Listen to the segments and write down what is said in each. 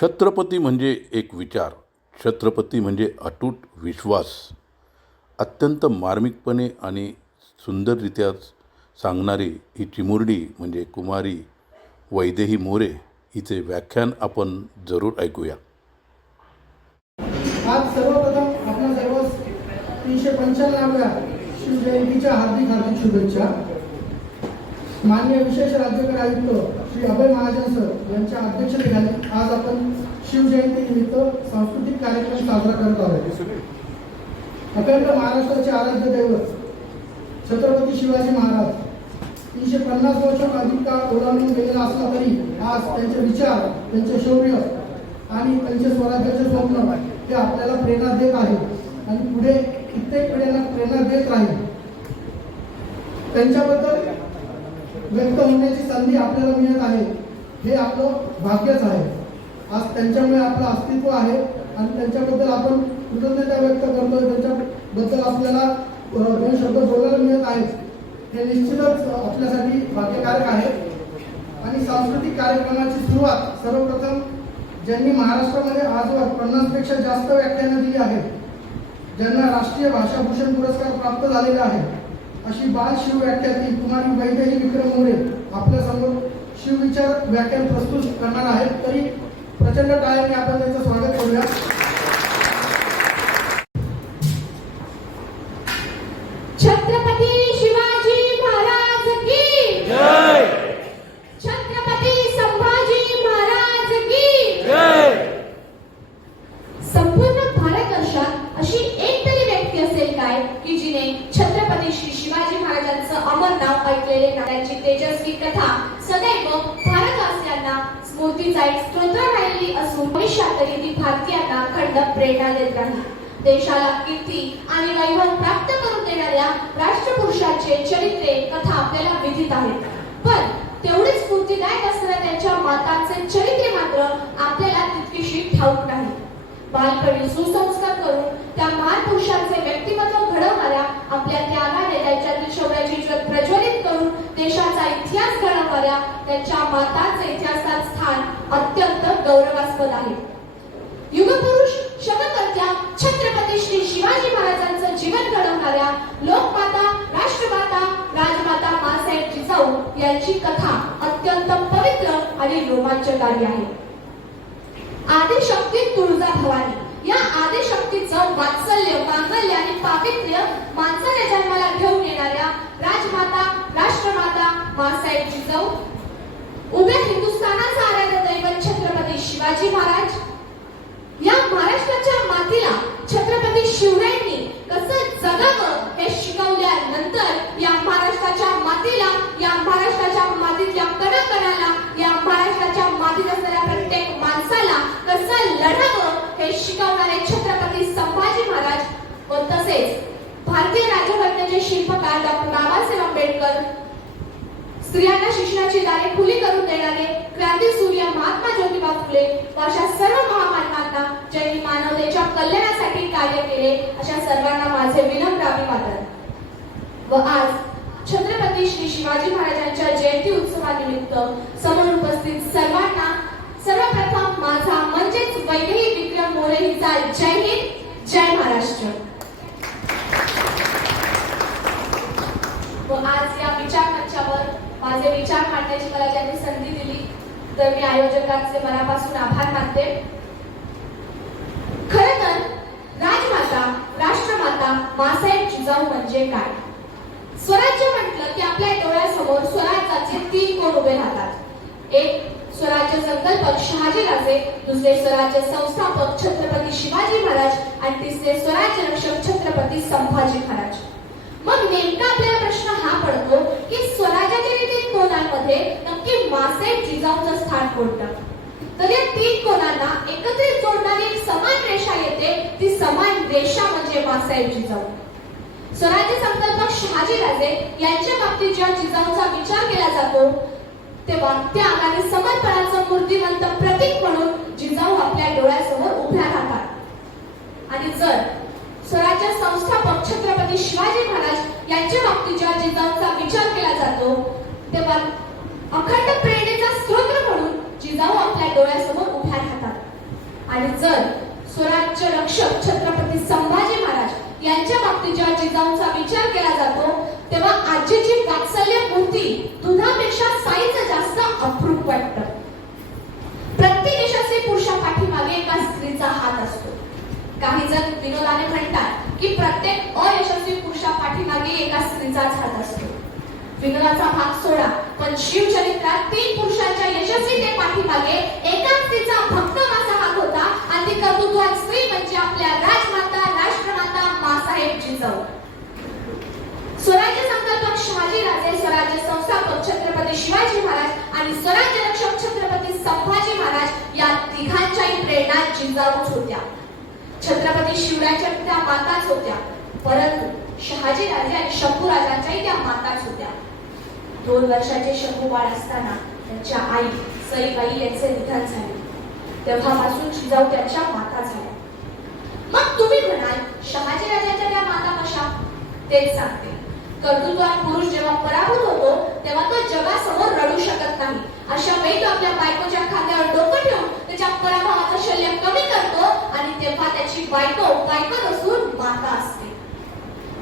छत्रपती म्हणजे एक विचार छत्रपती म्हणजे अटूट विश्वास. अत्यंत मार्मिकपणे आणि सुंदररित्या सांगणारी ही चिमुरडी म्हणजे कुमारी वैदेही मोरे हिचे व्याख्यान आपण जरूर ऐकूया. आज सर्वप्रथम आपल्या सर्व तीनशे पंच्याण्णव शिवजयंतीच्या हार्दिक हार्दिक शुभेच्छा. मान्य विशेष राज्यकर आयुक्त श्री अभय महाजन सर यांच्या अध्यक्षतेखाली आज आपण शिवजयंती निमित्त सांस्कृतिक कार्यक्रम साजरा करत आहोत. अखंड महाराष्ट्राचे आराध्य दैवत छत्रपती शिवाजी महाराज तीनशे पन्नास वर्ष अधिक काळ ओलांडून गेलेला असला तरी आज त्यांचे विचार त्यांचे शौर्य आणि त्यांचे स्वराज्याचे स्वप्न ते आपल्याला प्रेरणा देत आहे आणि पुढे कित्येक पिढ्यांना प्रेरणा देत राहील. त्यांच्याबद्दल व्यक्त होण्याची संधी आपल्याला मिळत आहे. हे आपलं भाग्यच आहे. आज त्यांच्यामुळे आपलं अस्तित्व आहे आणि त्यांच्याबद्दल आपण कृतज्ञता व्यक्त करतो त्यांच्याबद्दल आपल्याला दोन शब्द बोलायला मिळत आहेत. हे निश्चितच आपल्यासाठी भाग्यकारक आहे. आणि सांस्कृतिक कार्यक्रमाची सुरुवात सर्वप्रथम ज्यांनी महाराष्ट्रामध्ये आजवर पन्नासपेक्षा जास्त व्याख्यानं दिली आहेत ज्यांना राष्ट्रीय भाषाभूषण पुरस्कार प्राप्त झालेला आहे. अशी बाल शिव व्याख्याती कुमारी वैद्यही विक्रम मोरे आपल्यासमोर शिवविचार व्याख्यान प्रस्तुत करणार आहेत. तरी प्रचंड टाळ्याने आपण त्यांचं स्वागत करूया. कथा सदैव भारतवासियांना स्मृतीचा एक स्त्रोत राहिलेली असून भविष्यातही ती भारतीयांना खंड प्रेरणा देत राहील. देशाला कीर्ती आणि वैभव प्राप्त करून देणाऱ्या राष्ट्रपुरुषांचे चरित्रे कथा आपल्याला विदित आहेत. पण तेवढीच स्फूर्तीदायक असणाऱ्या त्यांच्या माताचे चरित्रे मात्र आपल्याला तितकीशी ठाऊक नाही. बालपणी सुसंस्कार करून त्या महापुरुषांचे व्यक्तिमत्व घडवणाऱ्या आपल्या त्यागाने त्यांच्यातील शौर्याची ज्योत प्रज्वलित करून देशाचा इतिहास घडवणाऱ्या त्यांच्या माताचे इतिहासात स्थान अत्यंत गौरवास्पद आहे. युगपुरुष शतकर्त्या छत्रपती श्री शिवाजी महाराजांचं जीवन घडवणाऱ्या लोकमाता राष्ट्रमाता राजमाता मासाहेब जिजाऊ यांची कथा अत्यंत पवित्र आणि रोमांचकारी आहे. आदिशक्ती तुळजा भवानी. या आदिशक्तीचं वात्सल्य मांगल्य आणि पावित्र्य माणसाने जन्माला घेऊन येणाऱ्या राजमाता राष्ट्रमाता मासाहेब जिजाऊ उभ्या हिंदुस्थानाचा आराध्य दैवत छत्रपती शिवाजी महाराज या महाराष्ट्राच्या मातीला छत्रपती शिवरायांनी कसं जगावं हे शिकवल्यानंतर या महाराष्ट्राच्या मातीला या महाराष्ट्राच्या मातीतल्या कणाकणाला या महाराष्ट्राच्या मातीत असणाऱ्या प्रत्येक माणसाला कसं लढावं हे शिकवणारे छत्रपती संभाजी महाराज व तसेच भारतीय राज्यघटनेचे शिल्पकार डॉक्टर बाबासाहेब आंबेडकर. स्त्रियांना शिक्षणाची दारे खुली करून देणारे क्रांती सूर्य महात्मा ज्योतिबा फुले अशा सर्व महामानवांना ज्यांनी मानवतेच्या कल्याणासाठी कार्य केले अशा सर्वांना माझे विनम्र अभिवादन. व आज छत्रपती श्री शिवाजी महाराजांच्या जयंती उत्सवानिमित्त समोर उपस्थित सर्वांना सर्वप्रथम माझा म्हणजेच वैदेही विक्रम मोरे हिचा जय हिंद जय महाराष्ट्र. व आज या विचार मंचावर माझे विचार मांडण्याची मला ज्यांनी संधी दिली तर मी आयोजकांचे मनापासून आभार मानते. खर तर माता राष्ट्रमाता मासाहेब जिजाऊ म्हणजे काय? स्वराज्य म्हटलं की आपल्या डोळ्यासमोर स्वराज्याचे तीन कोण उभे राहतात? एक स्वराज्य संकल्पक शहाजी राजे दुसरे स्वराज्य संस्थापक छत्रपती शिवाजी महाराज आणि तिसरे स्वराज्य रक्षक छत्रपती संभाजी महाराज. मग नेमका आपल्याला प्रश्न हा पडतो की स्वराज्याच्या तीन कोणांमध्ये नक्की मासाहेब जिजाऊचं स्थान कोणतं तर या तीन कोणांना एकत्रित जोडणारी एक समान रेषा येते ती वेशा म्हणजे मासाहेब जिजाऊ. स्वराज्य संकल्पक शहाजी राजे यांच्या बाबतीत जेव्हा जिजाऊचा विचार केला जातो तेव्हा त्या आणि समर्पणाचं मूर्तिमंत प्रतीक म्हणून जिजाऊ आपल्या डोळ्यासमोर उभ्या राहतात. आणि जर स्वराज्य संस्थापक छत्रपती शिवाजी महाराज यांच्या बाबतीत जेव्हा जिजाऊचा विचार केला जातो तेव्हा अखंड प्रेरणेचा स्रोत म्हणून जिजाऊ आपल्या डोळ्यासमोर उभ्या राहतात. आणि जर स्वराज्य रक्षक छत्रपती संभाजी महाराज यांच्या बाबतीत जेव्हा जिजाऊंचा विचार केला जातो तेव्हा आजीची वात्सल्य मूर्ती दुधापेक्षा साईज जास्त अप्रूप वाटत. प्रत्येक यशस्वी पुरुषा पाठीमागे एका स्त्रीचा हात असतो. काही जण विनोदाने म्हणतात की प्रत्येक अयशस्वी पुरुषा पाठीमागे एका स्त्रीचाच हात असतो. विनोदाचा भाग सोडा पण शिवचरित्रात तीन पुरुषांच्या यशस्वीते पाठीमागे एका स्त्रीचा भक्त माझा हात होता स्त्री म्हणजे आपल्या राजमाता राष्ट्रमाता मासाहेब जिजाऊ. स्वराज्य संकल्पक शहाजी राजे स्वराज्य संस्थापक छत्रपती शिवाजी महाराज आणि स्वराज्य रक्षक छत्रपती संभाजी महाराज या तिघांच्याही प्रेरणा जिजाऊच होत्या. छत्रपती शिवरायांच्या त्या माताच होत्या परंतु शहाजी राजे आणि शंभूराजांच्याही त्या माताच होत्या. दोन वर्षाचे शंभू बाळ असताना त्यांच्या आई सईबाई यांचे निधन झाले. तेव्हापासून जिजाऊ त्यांच्या माता झाल्या. मग तुम्ही म्हणाल शहाजी राजांच्या त्या माता कशा? तेच सांगते. कर्तृत्वान पुरुष जेव्हा पराभूत होतो तेव्हा तो जगासमोर रडू शकत नाही. अशा वेळी तो आपल्या बायकोच्या खांद्यावर डोकं ठेवून त्याच्या पराभवाचं शल्य कमी करतो आणि तेव्हा त्याची बायको बायको नसून माता असते.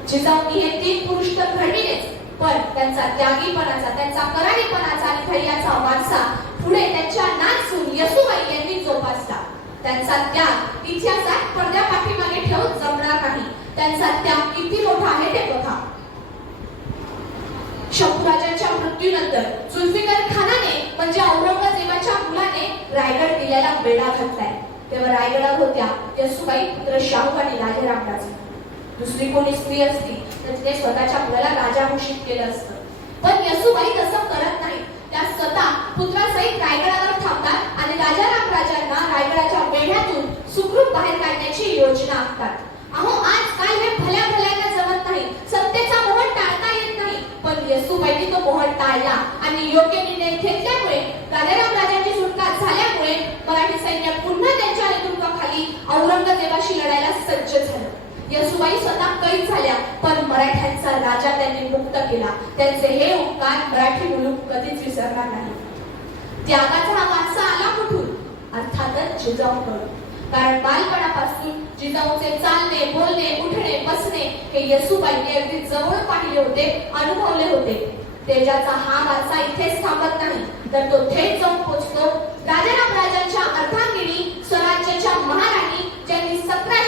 जिजाऊनी हे तीन पुरुष तर घडविलेच पण त्यांचा त्यागीपणाचा त्यांचा करारीपणाचा आणि धैर्याचा वारसा पुढे त्यांच्या नाचून यसुबाई यांनी जोपासला त्यांचा त्याग इतिहासात पडद्या पाठीमागे ठेवून जमणार नाही. त्यांचा त्याग किती मोठा आहे ते बघा. शंभूराजांच्या मृत्यूनंतर जुल्फिकर खानाने म्हणजे औरंगजेबाच्या मुलाने रायगड किल्ल्याला वेढा घातलाय. तेव्हा रायगडात होत्या यसुबाई पुत्र शाहू आणि राजाराम राजे दुसरी कोणी स्त्री असती तर तिने स्वतःच्या मुलाला राजा घोषित केलं असतं. पण यसुबाई तसं करत नाही त्या स्वतः पुत्रासहित रायगडावर थांबतात आणि राजाराम राजांना रायगडाच्या वेढ्यातून सुखरूप बाहेर काढण्याची योजना आखतात अहो आजकाल हे भल्या भल्याला जमत नाही. सत्तेचा मोहन टाळता येत नाही. पण येसूबाईंनी तो मोहन टाळला आणि योग्य निर्णय घेतल्यामुळे राजाराम राजांची सुटका झाल्यामुळे मराठी सैन्य पुन्हा त्यांच्या नेतृत्वाखाली औरंगजेबाशी लढायला सज्ज झालं. येसुबाई स्वतः कैद झाल्या पण मराठ्यांचा राजा त्यांनी मुक्त केला. त्यांचे हे उपकार मराठी मुलूक कधीच विसरणार नाही. त्यागाचा हा वारसा आला कुठून? अर्थातच जिजाऊकडून. कारण बालपणापासून जिजाऊचे चालणे बोलणे उठणे बसणे हे येसुबाईंनी अगदी जवळ पाहिले होते अनुभवले होते. तेजाचा हा वारसा इथेच थांबत नाही तर तो थेट जाऊन पोचतो राजाराम राजांच्या अर्थांगिणी स्वराज्याच्या महाराज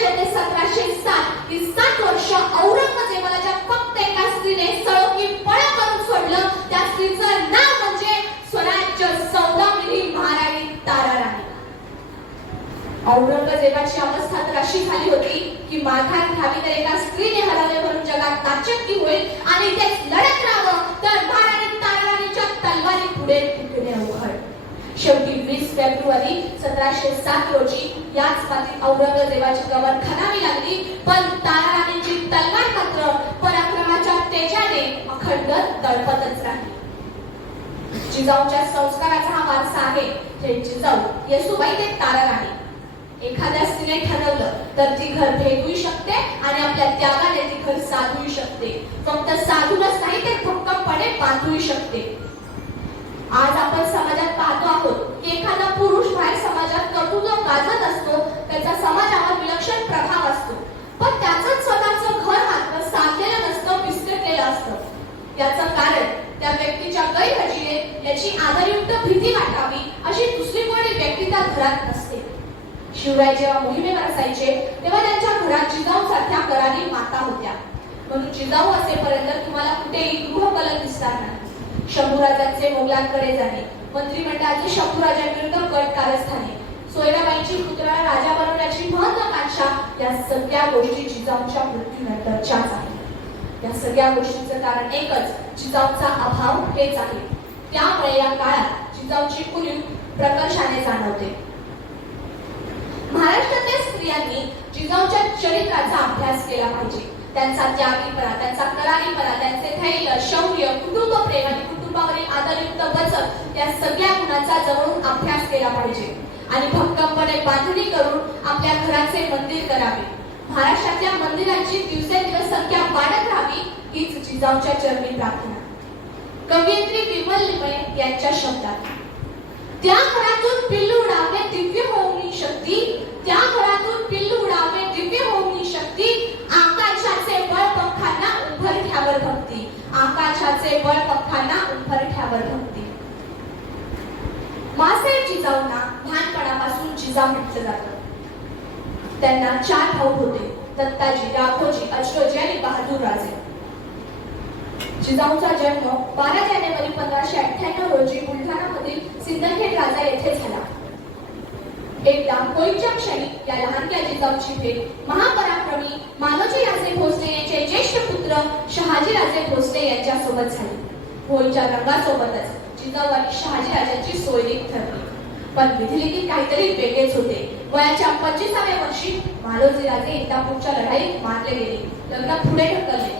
सतराशे ते सतराशे सात ही सात वर्ष औरंगजेबाला ज्या फक्त एका स्त्रीने सळोकी पळ करून सोडलं त्या स्त्रीचं नाव म्हणजे स्वराज्य सौदामिनी महाराणी ताराराणी. औरंगजेबाची अवस्था तर अशी झाली होती की मारहाण घ्यावी तर एका स्त्रीने हरवले म्हणून जगात नाचक्की होईल आणि तेच लढत राहावं तर महाराणी ताराराणीच्या तलवारी पुढे फेब्रुवारी सतराशे सात रोजी याच मातीत औरंगजेबाची कबर खणावी लागली. पण ताराराणीची तलवार मात्र पराक्रमाच्या तेजाने अखंड तळपतच राहिली. जिजाऊच्या संस्काराचा हा वारसा आहे. हे जिजाऊ येसुबाई ते ताराराणी. एखाद्या स्त्रीने ठरवलं तर ती घर भेदूही शकते आणि आपल्या त्यागाने ती घर साधू शकते. फक्त साधूनच नाही ते भक्कमपणे बांधू शकते. आज आपण समाजात पाहतो आहोत की एखादा पुरुष बाहेर समाजात कर्तृत्व गाजत असतो त्याचा समाजावर विलक्षण प्रभाव असतो. पण त्याचं स्वतःचं घर मात्र साधलेलं नसतं विस्तरलेलं असतं. याचं कारण त्या व्यक्तीच्या गैरहजेरीने याची आदरयुक्त भीती वाटावी अशी दुसरी कोणी व्यक्ती त्या घरात नसते. शिवराय जेव्हा मोहिमेवर असायचे तेव्हा त्यांच्या घरात जिजाऊ सारख्या करारी माता होत्या. म्हणून जिजाऊ असेपर्यंत तुम्हाला कुठेही गृहकलन दिसणार नाही. शंभूराजांचे मोगलांकडे जाणे. मंत्रिमंडळाचे शंभूराजांविरुद्ध कट कारस्थाने सोयराबाईंची पुतळा राजा बनवण्याची महत्वाकांक्षा या सगळ्या गोष्टी जिजाऊच्या मृत्यूनंतरच्याच आहेत. या सगळ्या गोष्टीचं कारण एकच जिजाऊंचा अभाव हेच आहे. त्यामुळे या काळात जिजाऊची उणीव प्रकर्षाने जाणवते. महाराष्ट्रातल्या स्त्रियांनी जिजाऊच्या चरित्राचा अभ्यास केला पाहिजे. त्यांचा त्यागीपणा त्यांचा करारीपणा त्यांचे धैर्य शौर्य कुटुंब प्रेम आणि रूपावरील आदरयुक्त वचन या सगळ्या गुणांचा जवळून अभ्यास केला पाहिजे. आणि भक्कमपणे बांधणी करून आपल्या घराचे मंदिर करावे. महाराष्ट्रातल्या मंदिरांची दिवसेंदिवस संख्या वाढत राहावी हीच जिजाऊच्या चरणी प्रार्थना. कवयित्री विमल लिमये यांच्या शब्दात त्या घरातून पिल्लू उडावे दिव्य होऊनी शक्ती त्या घरातून पिल्लू उडावे दिव्य होऊनी शक्ती आकाशाचे बळ पंखांना उभर घ्यावर भक्ती पक्कांना उंबरठ्यावर भक्ती मासे जिजाऊंना लहानपणापासून जिजा म्हटलं जात. त्यांना चार भाऊ होते दत्ताजी राघोजी अश्रोजी आणि बहादूर राजे. जिजाऊचा जन्म बारा जानेवारी पंधराशे अठ्ठ्याण्णव रोजी बुलढाणामधील सिंदखेड राजा येथे झाला. एकदा होईच्या क्षणी या लहानक्या जिजाऊची भेट महापरा मानोजी राजे भोसले यांचे ज्येष्ठ पुत्र शहाजी राजे भोसले यांच्यासोबत झाली. होळीच्या रंगासोबतच जिजाबाई आणि शहाजी राजांची सोयरीक ठरली. पण विधिलिखित काहीतरी वेगळेच होते. वयाच्या पंचवीसाव्या वर्षी मालोजी राजे इंदापूरच्या लढाईत मारले गेले. लग्न पुढे ढकलले.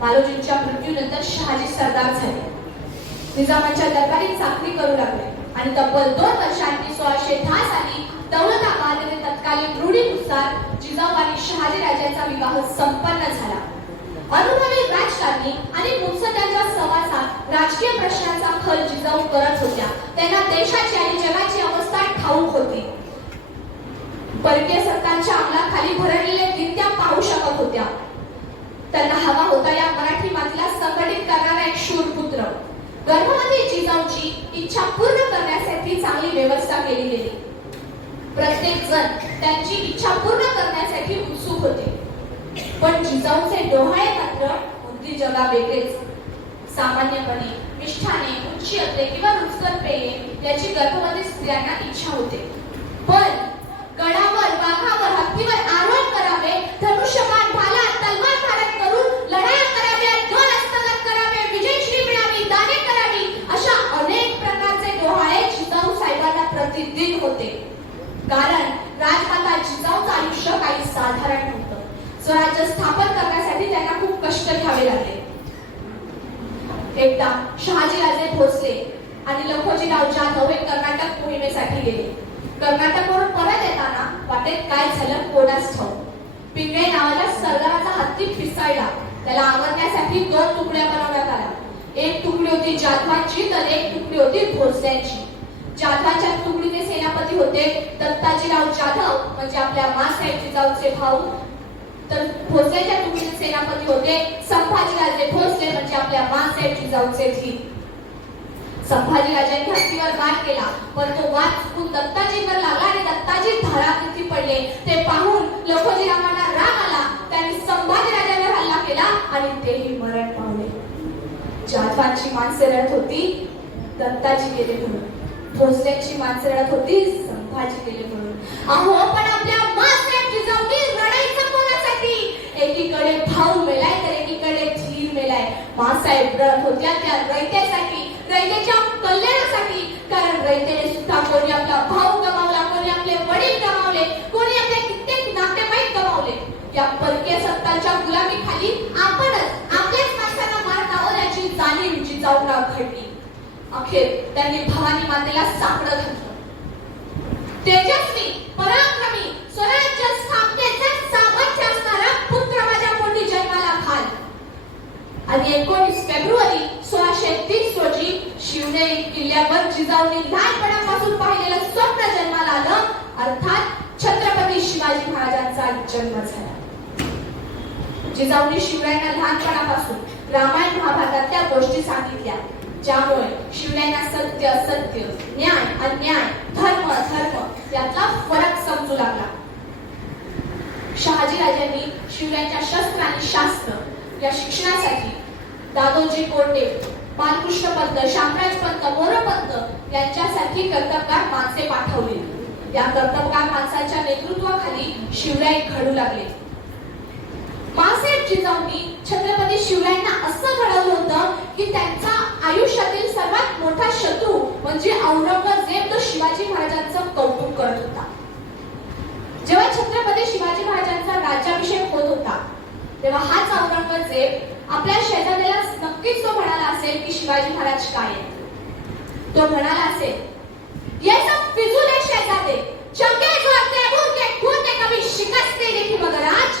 मालोजींच्या मृत्यूनंतर शहाजी सरदार झाले. निजामाच्या दरबारी चाकरी करू लागले आणि तब्बल दोन वर्षांनी सोळाशे दहा साली दौलताबाद येथे तत्कालीन रूढीनुसार जिजाऊ आणि शहाजी राजांचा विवाह संपन्न झाला. अनुभवी राजकारणी आणि मुत्सद्यांच्या समाजात राजकीय प्रश्नांचा खल जिजाऊ करत होत्या. त्यांना देशाची आणि जगाची अवस्था ठाऊक होती. परकीय सत्तांच्या अंमलाखाली भरडलेले दिन पाहू शकत होत्या. त्यांना हवा होता या मराठी मातीला संघटित करणारा एक शूर पुत्र. गर्भवती जिजाऊची इच्छा पूर्ण करण्यासाठी चांगली व्यवस्था केली गेली. प्रत्येक जण त्यांची इच्छा पूर्ण करण्यासाठी उत्सुक होते. पण जिजाऊंचे डोहाळे मात्र बुद्धी जगा वेगळेच. सामान्यपणे मिष्ठाने उच्ची असते किंवा रुचकर पेये याची गर्भवती स्त्रियांना इच्छा होते. पण गडावर वाघावर हत्तीवर आरोहण करावे धनुष्यबाण भाला तलवार धारण करून लढाया कराव्या दोन हस्तगत करावे विजयश्री मिळावी दाने करावी अशा अनेक प्रकारचे डोहाळे जिजाऊ साहेबांना प्रतिदिन होते कारण राजमाता जिजाऊचं आयुष्य काही साधारण नव्हतं. स्वराज्य स्थापन करण्यासाठी त्यांना खूप कष्ट घ्यावे लागले. एकदा शहाजीराजे भोसले आणि लखोजीराव जाधव हे कर्नाटक मोहिमेसाठी गेले. कर्नाटकवरून परत येताना वाटेत काय झालं कोणास ठाऊ पिंगळे नावाच्या सरदाराचा हत्ती पिसाळला त्याला आवरण्यासाठी दोन तुकड्या बनवण्यात आल्या. एक तुकडी होती जाधवाची तर एक तुकडी होती भोसल्यांची. जाधवाच्या तुकडीने सभापती होते दत्ताजीराव जाधव म्हणजे आपल्या मासाहेब जिजाऊचे भाऊ. तर भोसलेच्या तुकडीचे सेनापती होते संभाजीराजे भोसले म्हणजे आपल्या मासाहेब जिजाऊचे धीर संभाजीराजांनी हत्तीवर वार केला पण तो वार चुकून दत्ताजींवर लागला आणि दत्ताजी धारातीर्थी पडले. ते पाहून लखोजीरावांना राग आला. त्यांनी संभाजीराजांवर हल्ला केला आणि तेही मरण पावले. जाधवांची माणसे रडत होती दत्ताजी गेले म्हणून. भोसल्यांची माणसे रडत होती संभाजी गेले म्हणून. अहो पण आपल्या मासाहेब जिजाऊनी रडायचं कोणासाठी? एकीकडे भाऊ मेलाय तर एकीकडे धीर मेलाय. मासाहेब रडत होत्या त्या रयतेसाठी रयतेच्या कल्याणासाठी. कारण रयतेने सुद्धा कोणी आपला भाऊ गमावला कोणी आपले वडील गमावले कोणी आपले कित्येक नातेवाईक गमावले. या परकीय सत्तांच्या गुलामीखाली आपणच आपल्याच माणसाला मारतावर याची जाणीव जिजाऊला घडली. अखेर त्यांनी भवानी मातेला सापड घातलं. तेजस्वी पराक्रमी स्वराज्य स्थापनेचा सामर्थ्य असणारा पुत्र माझ्या पोटी जन्माला घाल. आणि एकोणीस फेब्रुवारी सोळाशे तीस रोजी शिवने किल्ल्यावर जिजाऊने लहानपणापासून पाहिलेलं स्वप्न जन्माला आलं. अर्थात छत्रपती शिवाजी महाराजांचा जन्म झाला. जिजाऊने शिवरायांना लहानपणापासून रामायण महाभारतातल्या गोष्टी सांगितल्या. ज्यामुळे शिवरायांना सत्य असत्य न्याय अन्याय धर्म धर्म यातला फरक समजू लागला. शहाजी राजांनी शस्त्र आणि शास्त्र या शिक्षणासाठी दादोजी कोंडे बालकृष्ण पंत शामराज पंत मोरपंत यांच्यासाठी कर्तबगार माणसे पाठवली. या कर्तबगार माणसाच्या नेतृत्वाखाली शिवराय घडू लागले. मासाहेब जिजाऊंनी छत्रपती शिवरायांना असं घडवलं होतं की त्यांचा आयुष्यातील सर्वात मोठा शत्रू म्हणजे औरंगजेब तो शिवाजी महाराजांचं कौतुक करत होता. जेव्हा छत्रपती शिवाजी महाराजांचा राज्याभिषेक होत होता तेव्हा हाच औरंगजेब आपल्या शेजाऱ्याला नक्कीच तो म्हणाला असेल की शिवाजी महाराज काय आहेत? तो म्हणाला असेल ये फिजूल है शहजादे चंगे जो भूते के कभी शिकस्ते नहीं देखी मगर आज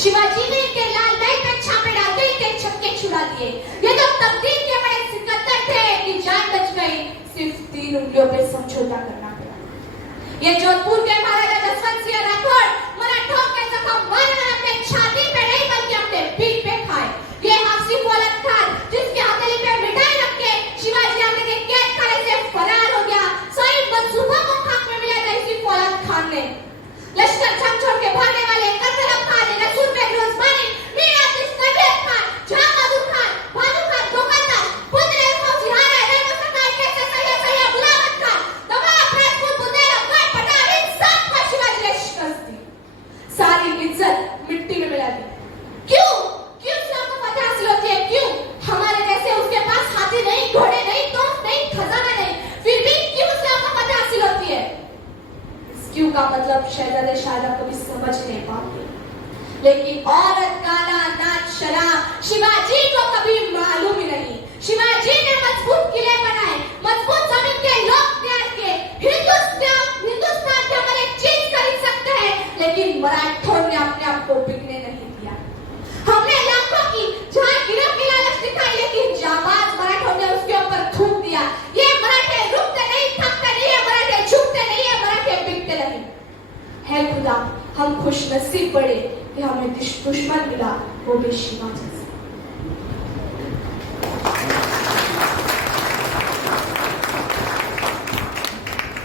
शिवाजी ने इनके लाल दल पर छापे डालते इनके छक्के छुड़ा दिए ये तो तकदीर के बड़े सिकंदर थे कि जान बच गई सिर्फ तीन उंगलियों पे समझौता करना पड़ा ये जोधपुर के महाराजा जसवंत सिंह राठौर मराठों के जख्म मारना अपने छाती पे नहीं बल्कि अपने पीठ पे खाए ये हाफसी फौलत खान जिसके हथेली पे मिठाई रख के शिवाजी आने के कैद खाने से फरार हो गया सारी मंसूबा को खाक में मिला था इसी फौलत खान ने लश्कर छम छोड़ के भागने वाले मिला हम खुश नसीब पड़े कि हमें दुश्मन मिला वो भी शिवाजी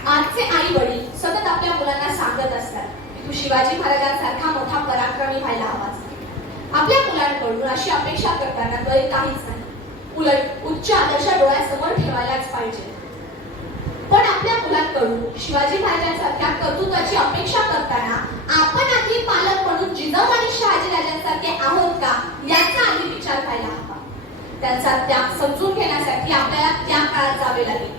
आजचे आई वडील सतत आपल्या मुलांना सांगत असतात की तू शिवाजी महाराजांसारखा मोठा पराक्रमी व्हायला हवास आपल्या मुलांकडून अशी अपेक्षा करताना द्वैत काहीच नाही. उलट उच्च आदर्श डोळ्यासमोर ठेवायलाच पाहिजे. मुलांकडून शिवाजी महाराजांसारख्या कर्तृत्वाची अपेक्षा करताना आपण आधी पालक म्हणून जिजाऊ आणि शहाजी राजांसारखे आहोत का याचा आधी विचार व्हायला हवा त्यांचा त्याग समजून घेण्यासाठी आपल्याला त्या काळात जावे लागेल.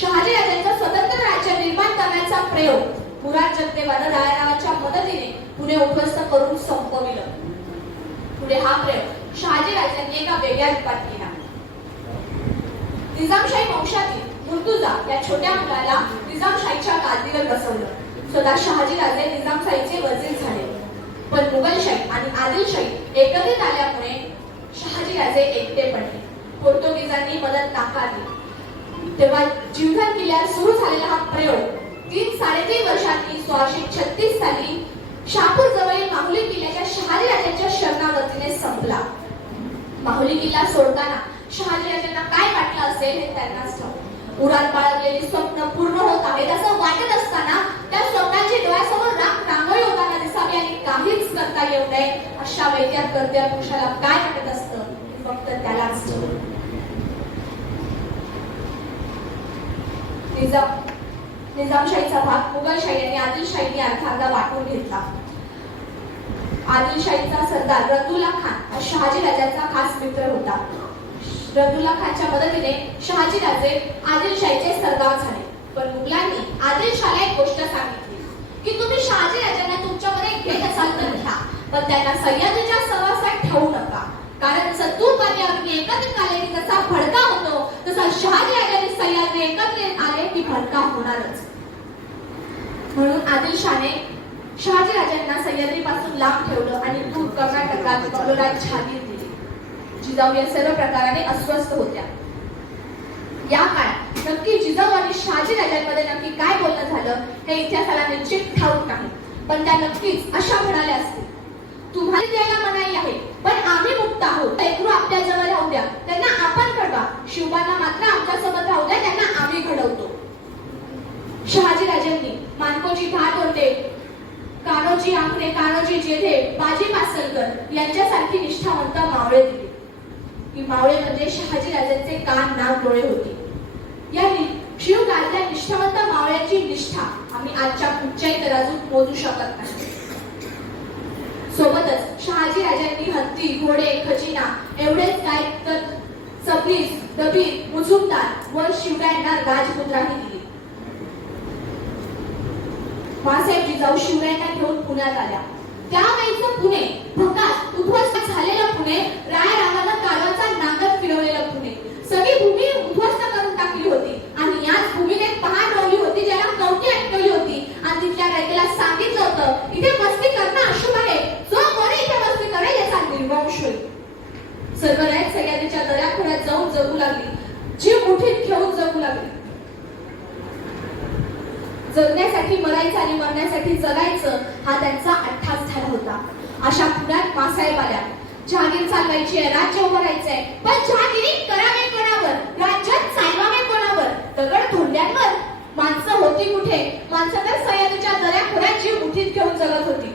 शहाजी राजांचं स्वतंत्र राज्य निर्माण करण्याचा प्रयोग मुराद जगदेवानं रायरावाच्या मदतीने पुणे उद्ध्वस्त करून संपविलं. पुढे हा प्रयोग शहाजी राजांनी एका वेगळ्या रूपात केला. निजामशाही वंशातील मुर्तुजा या छोट्या मुलाला निजामशाहीच्या कादीवर बसवलं. स्वतः शहाजी राजे निजामशाहीचे वजीर झाले. पण मुघलशाही आणि आदिलशाही एकत्रित आल्यामुळे शहाजी राजे एकटे पडले. पोर्तुगीजांनी मदत नाकारली. तेव्हा जीवघर किल्ल्यावर सुरू झालेला हा प्रयोग तीन साडेतीन वर्षांनी सोळाशे छत्तीस साली शहापूर जवळील माहुली किल्ल्याच्या शहाजी राजांच्या शरणागतीने संपला. माहुली किल्ला सोडताना शहाजी राजांना काय वाटलं असेल हे त्यांनाच ठाऊक. उडान बाळगलेली स्वप्न पूर्ण होत आहेत असं वाटत असताना त्या स्वप्नाची डोळ्यासमोर राख रांगोळी होताना दिसावी आणि काहीच करता येऊ नये अशा वैद्या कर्त्या पुरुषाला काय वाटत असतं? फक्त त्यालाच. निजाम निजामशाहीचा भाग मुघलशाही आणि आदिलशाहीने अर्थांना वाटून घेतला. आदिलशाहीचा सरदार रतुला खान हा शहाजी राजाचा खास मित्र होता. रदुल्ला खानच्या मदतीने शहाजी राजे आदिलशाहीचे सरदार झाले. पण मुघलांनी आदिलशाहला एक गोष्ट सांगितली की तुम्ही शहाजी राजांना तुमच्यामध्ये घेत असाल तर घ्या पण त्यांना सह्याद्रीच्या सहवासात ठेवू नका. कारण जसं तूप आणि अग्नी एकत्र आले की जसा भडका होतो तसा शहाजी राजांनी सह्याद्री एकत्र आले की भडका होणारच. म्हणून आदिलशाने शहाजी राजांना सह्याद्रीपासून लांब ठेवलं आणि दूर कर्नाटकात बंगलोरात छानी जिजाऊ या सर्व प्रकाराने अस्वस्थ होत्या. या काळात नक्की जिजाऊ आणि शहाजी राजांमध्ये नक्की काय बोलणं झालं हे इतिहासाला निश्चित ठाऊक नाही. पण त्या नक्कीच अशा म्हणाल्या असतील. तुम्हाला द्यायला मनाई आहे पण आम्ही मुक्त आहोत. लेकरू आपल्या जवळ राहू द्या. त्यांना आपण घडवा. शिवबांना मात्र आमच्यासोबत राहू द्या त्यांना आम्ही घडवतो. शहाजी राजांनी मानकोजी भातोंडे कान्होजी आंकरे कान्होजी जेधे बाजी पासलकर यांच्यासारखी निष्ठावंत मावळे दिली. की मावळे म्हणजे शहाजी राजांचे कान नाक डोळे होते. या नि- निष्ठावंत मावळ्याची निष्ठा आम्ही आजच्या कुठच्याही तराजूत मोजू शकत नाही. सोबतच शहाजी राजांनी हत्ती घोडे खजिना एवढेच काय तर सबरीस दबीर मुजुमदार व शिवरायांना राजमुद्राही दिली. मासाहेब जिजाऊ शिवरायांना घेऊन पुण्यात आल्या. त्या त्यावेळीचं पुणे भकास उद्ध्वस्त झालेलं पुणे राय रामाला कालवाचा नांगर फिरवलेलं पुणे. सगळी भूमी उद्ध्वस्त करून टाकली होती आणि याच भूमीने पहाड लावली होती ज्याला कवटी अटकवली होती. आणि तिथल्या रयतेला सांगितलं होतं इथे मस्ती करणं अशुभ आहे. जो कोणी इथे मस्ती करेल याचा निर्वंश होईल. सर्व रायत सह्याद्रीच्या दऱ्याखोऱ्यात जाऊन जगू लागली. जीव मुठीत घेऊन जगू लागली. जगण्यासाठी मरायचं आणि मरण्यासाठी जगायचं हा त्यांचा अशा पुण्यात मासाहेब आल्या. जहागीर चालवायची आहे राज्य उभारायचंय पण जहागिरी करावे कोणावर? राज्यात चालवावे कोणावर? दगड धोंड्यांवर? माणसं होती कुठे? माणसं तर सह्याद्रीच्या दऱ्या खोऱ्यात जीव मुठीत घेऊन जगत होती.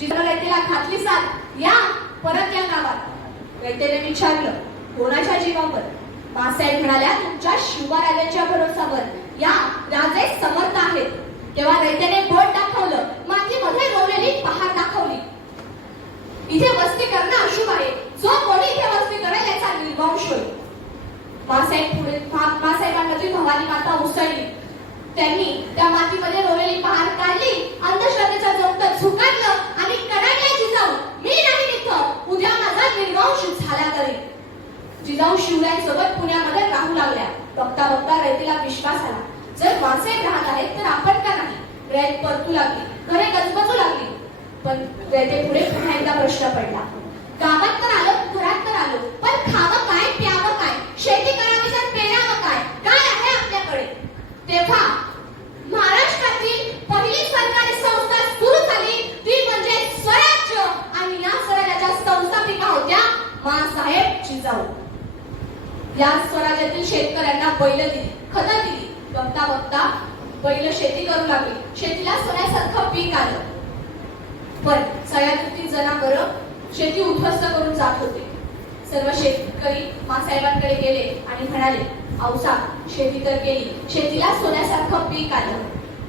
जिथं रयतेला घातली साथ. या परत या गावात. रयतेने विचारलं कोणाच्या जीवावर? मासाहेब म्हणाल्या तुमच्या शिवराजाच्या भरोसावर. या राजे समर्थ आहेत. तेव्हा रयतेने बोट दाखवलं. मातीमध्ये रोवलेली पहाड दाखवली. इथे वस्ती करणं अशुभ आहे. जो कोणी इथे वस्ती करेल याचा निर्वंश होईल. मासाहेब पुढे मासाहेबांमधील भवानी माता उसळली त्यांनी त्या मातीमध्ये रोवलेली पहार काढली अंधश्रद्धेचा जोक्त झुकाटलं आणि कडाडल्या जिजाऊ मी नाही निघत उद्या माझा निर्वंश झाला तरी. जिजाऊ शिवरायांसोबत पुण्यामध्ये राहू लागल्या. बघता बघता रयतीला विश्वास आला. जर माणसे राहत आहेत तर आपण का नाही? रयत परतू लागली. घरे गजबजू लागली. पण रयते पुढे पुन्हा एकदा प्रश्न पडला. गावात तर आलो घरात तर आलो पण खावं काय प्यावं काय? शेती करावी तर पेरावं काय? काय आहे आपल्याकडे? तेव्हा महाराष्ट्रातील पहिली सरकारी संस्था सुरू झाली. ती म्हणजे स्वराज्य. आणि या स्वराज्याच्या संस्थापिका होत्या मासाहेब जिजाऊ. या स्वराज्यातील शेतकऱ्यांना बैल दिली खतं दिली. बघता बघता बैल शेती करू लागली. शेतीला सोन्यासारखं पीक आलं. पण सह्याद्रीतील जनावर शेती उद्ध्वस्त करून जात होते. सर्व शेतकरी मासाहेबांकडे गेले आणि म्हणाले औसा शेती तर केली. शेतीला सोन्यासारखं पीक आलं.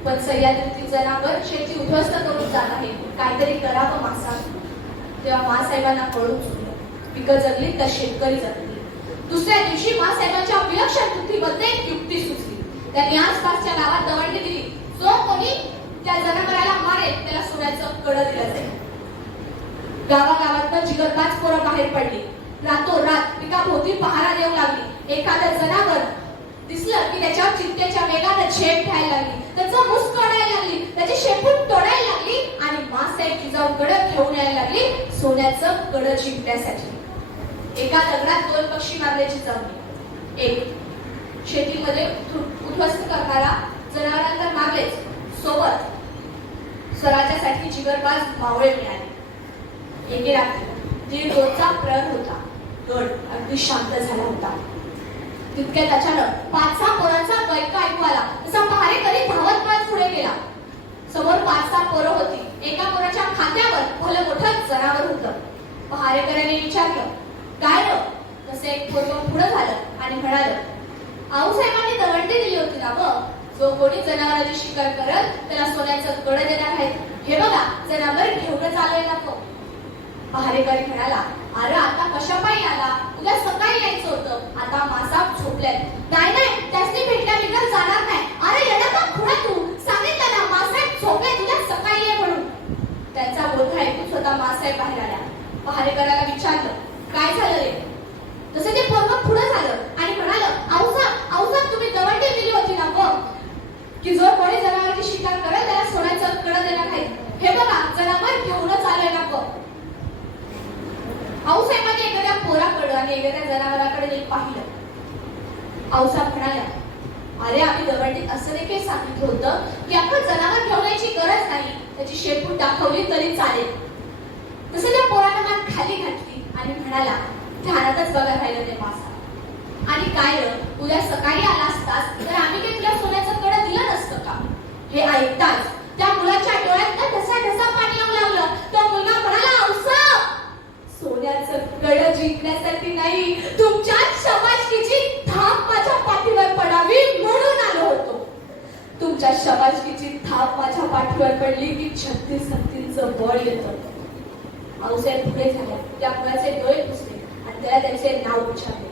पण सह्याद्रीतील जनावर शेती उद्ध्वस्त करून जात आहे. काहीतरी करावं मासा. तेव्हा मासाहेबांना कळून चुकलं. पिकं जगली तर शेतकरी जगली. दुसऱ्या दिवशी मासाहेबांच्या विलक्षण बुद्धीमध्ये एक युक्ती सुचली. त्यांनी आसपासच्या गावात दवंडी दिली. जो कोणी त्या जनावराला मारेल त्याला सोन्याचं कड दिलं जाईल गावागावात जिगरबाज पोरं बाहेर पडली. रातोरात पिकाभोवती पहारा देऊ लागली. एखादं जनावर दिसलं की त्याच्यावर चित्तेच्या वेगानं झेप घ्यायला लागली. त्याचं मुस काढायला लागली. त्याची शेपूट तोडायला लागली आणि मासाहेब जिजाऊ कडं घेऊन यायला लागली. सोन्याचं कड जिंकण्यासाठी. एका दगडात दोन पक्षी मारले जिजाऊने. एक शेतीमध्ये उद्ध्वस्त करणारा जनावरांना मारलेच. सोबत स्वराज्यासाठी जिगरबाज मावळे मिळाले एके रात्री दीड रोजचा प्रण होता. गड अगदी शांत झाला होता. तितक्यात अचानक पाच सहा पोरांचा गैका ऐकू आला. तसा पहारेकरी धावत पळत पुढे गेला. समोर पाच सहा पोरं होती. एका पोराच्या खात्यावर भलं मोठं जनावर होतं. पहारेकऱ्याने विचारलं काय र तसे एक पोरग पुढं झालं आणि म्हणालं आऊसाहेबांनी दवंडी दिली होती ना मग जो कोणी जनावरांची शिकार करत त्याला सोन्याचं कड देणार आहेत हे बघा जनावर घेऊनच आलोय ना तो पहारेकरी म्हणाला अरे आता कशा पायी आला? उद्या सकाळी यायचं होतं. आता मासा झोपल्यात नाही नाही त्यासनी भेटल्या भेटत जाणार नाही. अरे येणार का खुणा तू? सांगितलं ना मासाहेब झोपल्यात उद्या सकाळी ये म्हणून. त्यांचा आहे ऐकून स्वतः मासाहेब बाहेर आल्या पहारेकराला विचारलं काय झालं रे? तसं ते पोरग पुढे झालं आणि म्हणालं आऊसाहेब आऊसाहेब तुम्ही दवंडी दिली होती ना बघ की जो कोणी जनावरांची शिकार करेल त्याला सोन्याचं कडं देणार नाही हे बघा जनावर घेऊनच आलं ना बघ आऊसाहेबांनी एखाद्या पोराकडे आणि एखाद्या जनावराकडे नीट पाहिलं. आऊसा म्हणाल्या अरे आम्ही दवंडीत असं देखील सांगितलं होतं की आपण जनावर ठेवण्याची गरज नाही. त्याची शेपूट दाखवली तरी चालेल. तसं त्या पोरानं मान खाली घातली आणि म्हणाला ध्यानातच बघा राहिलं ते मासा. आणि काय र उद्या सकाळी आला असतास तर आम्ही काही तुला सोन्याचं दिलं नसतं का? हे ऐकताच त्या मुलाच्या डोळ्यात ठसा ठसा पाणी येऊ लागलं. तो मुलगा म्हणाला औसा सोन्याचं गड जिंकण्यासाठी नाही तुमच्या शबाशकीची थाप माझ्या पाठीवर पडावी म्हणून आलो होतो. तुमच्या शबाशकीची थाप माझ्या पाठीवर पडली की छत्तीस हत्तींचं बळ येतं. आऊसाहेब पुढे झाले. त्या मुलाचे डोळे पुसले आणि त्याला त्याचे नाव विचारले.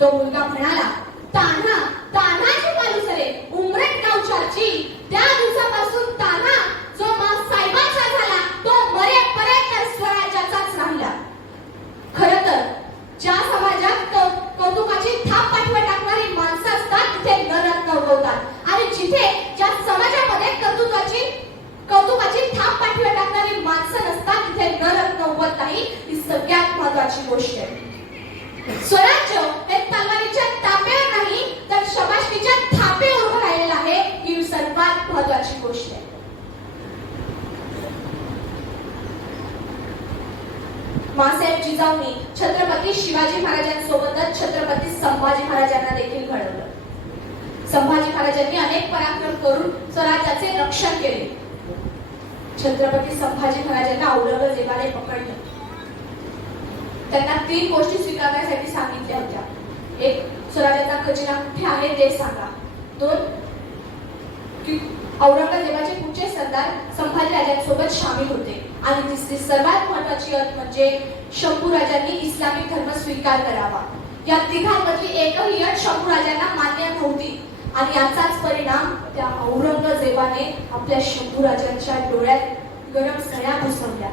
तो मुलगा म्हणाला ताना तानाजी वर्षाची त्या दिवसापासून तान्हा जो मा साहेबांचा झाला तो मरेपर्यंत स्वराज्याचाच राहिला. खर तर ज्या समाजात कौतुकाची थाप पाठवत टाकणारी माणसं असतात तिथे नररत्न उगवतात आणि जिथे ज्या समाजामध्ये कर्तृत्वाची कौतुकाची थाप पाठवत टाकणारी माणसं नसतात तिथे नररत्न उगवत नाही. ही सगळ्यात महत्वाची गोष्ट आहे. स्वराज्य हे तलवारीच्या तापेवर नाही तर शबाशकीच्या थापेवर फार महत्वाची गोष्ट आहे. मासाहेब जिजाऊनी छत्रपती शिवाजी महाराजांसोबतच छत्रपती संभाजी महाराजांना देखील घडवलं. संभाजी महाराजांनी अनेक पराक्रम करून स्वराज्याचे रक्षण केले. छत्रपती संभाजी महाराजांना औरंगजेबाने पकडलं. त्यांना तीन गोष्टी स्वीकारण्यासाठी सांगितल्या होत्या. एक स्वराज्याचा खजिना कुठे आहे ते सांगा. दोन की औरंगजेबाचे पुढचे सरदार संभाजी राजांसोबत सामील होते. आणि तिसरी सर्वात महत्वाची अट म्हणजे शंभू राजांनी इस्लामिक धर्म स्वीकार करावा. या तिघांमधली एकही अट शंभू राजांना मान्य नव्हती. आणि याचाच परिणाम त्या औरंगजेबाने आपल्या शंभू राजांच्या डोळ्यात गरम सण्या घुसवल्या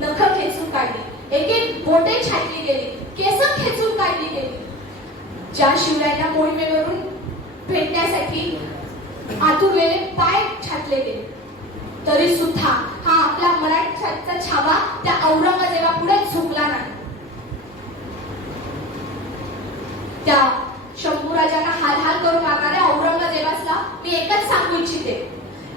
नख खेचून काढली. एक एक बोटे छाटली गेली. केस खेचून काढली गेली. ज्या शिवरायांना मोहिमेवरून भेटण्यासाठी आतुरलेले पाय छाटले गेले तरी सुद्धा हा आपला मराठ्याचा छावा त्या औरंगजेबा पुढे झुकला नाही. त्या शंभूराजांना हाल हाल करून मारणाऱ्या औरंगजेबासला मी एकच सांगू इच्छिते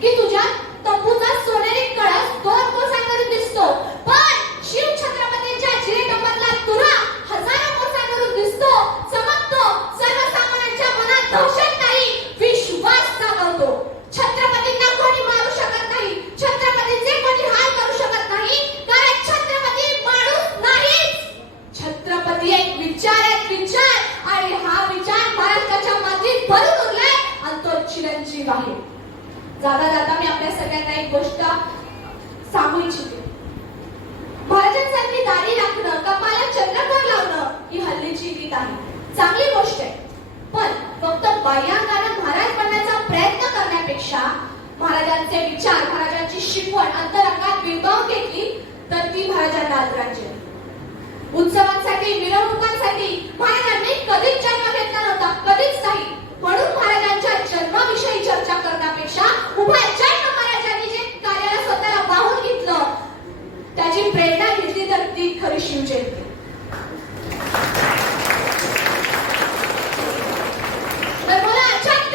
की तुझ्या तंबूचा सोनेरी कळस दोन कोसांकडे दिसतो पण शिव छत्रपतींच्या जिरेटंबरला तुरा हजारो कोसांवरून दिसतो चमकतो सर्वसामान्यांच्या मनात दहशत नाही विश्वास जागवतो छत्रपतींना कोणी मारू शकत नाही छत्रपतींचे कोणी हाल करू शकत नाही कारण छत्रपती माणूस नाहीच छत्रपती एक विचार एक विचार आणि हा विचार महाराष्ट्राच्या मातीत भरून उरलाय आणि तो चिरंजीव आहे. जाता जाता मी आपल्या सगळ्यांना एक गोष्ट सांगू इच्छिते. महाराजांसारखी दारी राखणं कपाला चंद्रकोर लावणं ही हल्लीची रीत आहे. चांगली गोष्ट आहे. पण फक्त बाह्यांगानं महाराज बनण्याचा प्रयत्न करण्यापेक्षा महाराजांचे विचार महाराजांची शिकवण अंतरंगात बिंबवून घेतली तर ती महाराजांना आदरांजली. उत्सवांसाठी मिरवणुकांसाठी महाराजांनी कधीच जन्म घेतला नव्हता कधीच नाही. म्हणून त्याची प्रेरणा घेतली तर ती खरी शिवजयंती. तर मला अचानक